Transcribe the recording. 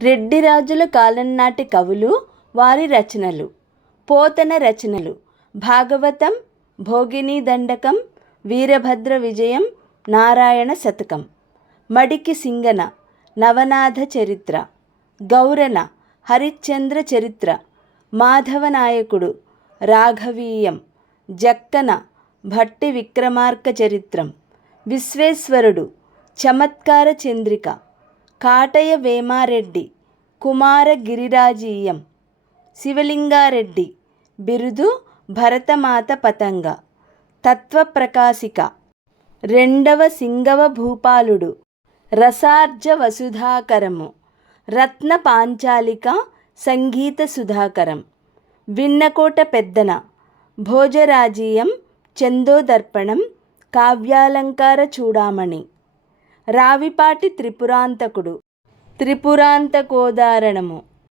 రెడ్డి రాజుల కాలం నాటి కవులు వారి రచనలు. పోతన రచనలు: భాగవతం, భోగినీ దండకం, వీరభద్ర విజయం, నారాయణ శతకం. మడికి సింగన నవనాథ చరిత్ర, గౌరన హరిశ్చంద్ర చరిత్ర, మాధవ నాయకుడు రాఘవీయం, జక్కన భట్టి విక్రమార్క చరిత్రం, విశ్వేశ్వరుడు చమత్కార చంద్రిక, కాటయ వేమారెడ్డి కుమార గిరిరాజీయం, శివలింగారెడ్డి బిరుదు భరతమాత పతంగ, తత్వప్రకాశిక, రెండవ సింగవ భూపాలుడు, రసార్జ వసుధాకరము, రత్న పాంచాలిక, సంగీత సుధాకరం, విన్నకోట పెద్దన, భోజరాజీయం, చందోదర్పణం, కావ్యాలంకార చూడామణి, రావిపాటి త్రిపురాంతకుడు, త్రిపురాంతకోదారణము,